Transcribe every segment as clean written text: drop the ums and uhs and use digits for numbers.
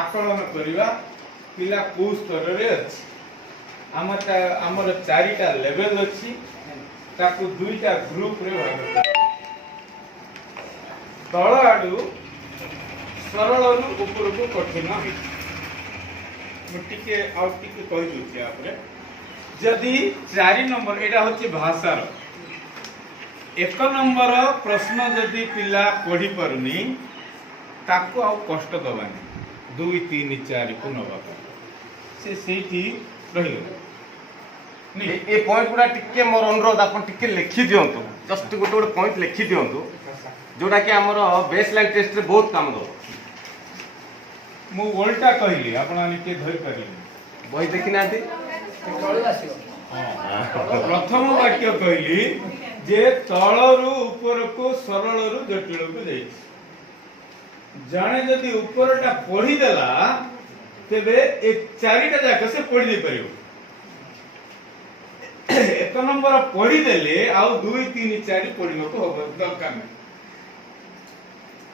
आकलन करवा पिला को स्तर रे अछि हमर चारिटा लेवल अछि ताकू दुईटा ग्रुप रे भाग तळ आडू सरल रु ऊपर को कठिन मुटिके आउट टिके कहि दुछि आपरे जदि 4 नंबर एटा होछि भाषार 1 नंबर प्रश्न जदि पिला पढ़ी परनी ताको आ कष्ट दबानी 2 3 4 को नबा से सेठी रहियो ए पॉइंट गुडा टिके मोर अनुरोध आपण टिके लिखि दियंतु जस्ट गोटे गोटे पॉइंट लिखि दियंतु जोडा कि हमर बेसलाइन टेस्ट रे बहुत काम दो मु उल्टा कहली आपण आनी के धरि करी बही देखि नाथि प्रथम वाक्य कहली जे तळरू ऊपर को सरल रु जटिल को जाई जाने जदि ऊपरटा पढ़ी देला तेबे एक चारिटा जाक से पढ़ी दे परियो 1 नंबर पढ़ी देले आउ 2 3 4 पढ़ियो को हो दरकार नहीं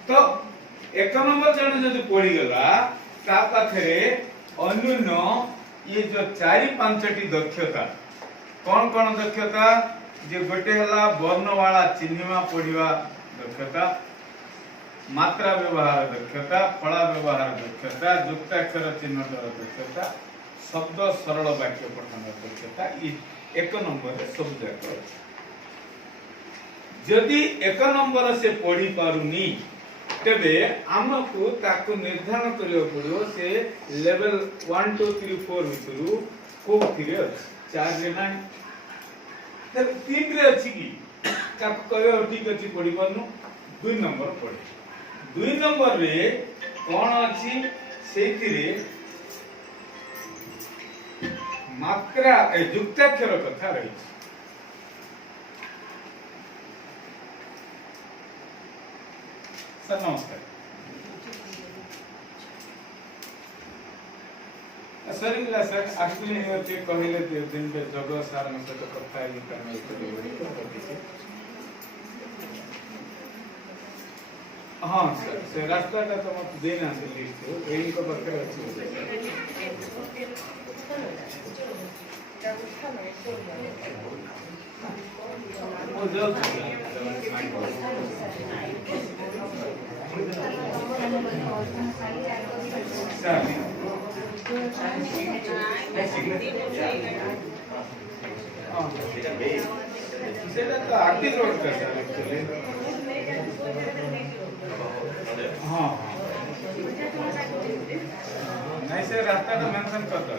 तो 1 नंबर जाने जदि पढ़ी गेला ता पाखरे अन्यून ये जो 4 5 टी दक्षता कौन कौन दक्षता जे गोटे हला वर्णमाला चिन्हवा पढ़िवा दक्षता मात्रा व्यवहार दक्षता फला व्यवहार दक्षता युक्ताक्षर चिन्ह दक्षता शब्द सरल वाक्य पठन दक्षता 1 नंबर रे सब जाक जदि 1 नंबर से पढ़ी पारुनी तेबे हमकु ताकु निर्धारण करियो पड़ियो से लेवल 1 2 3 4 भितरु को थिरे अछि 4 रे नाही तब 3 रे अछि की ताकु कहयो ठीक अछि पढ़ी पारनु 2 नंबर पढ़े 2 नंबर रे कोन अछि सेतिरे मात्रा युक्ताक्षर कथा रही सर नमस्कार सर इला सर एक्चुअली ये कहले दिन पे जगह सार में से कथा ही करने के हां सर से रास्ता का तो मत देना से लिस्ट हो एई को बकर अछि वो जल्द सेटा तो आरटी रोड का सर एक्चुअली हां नहीं से रास्ता तो मेंशन कर दो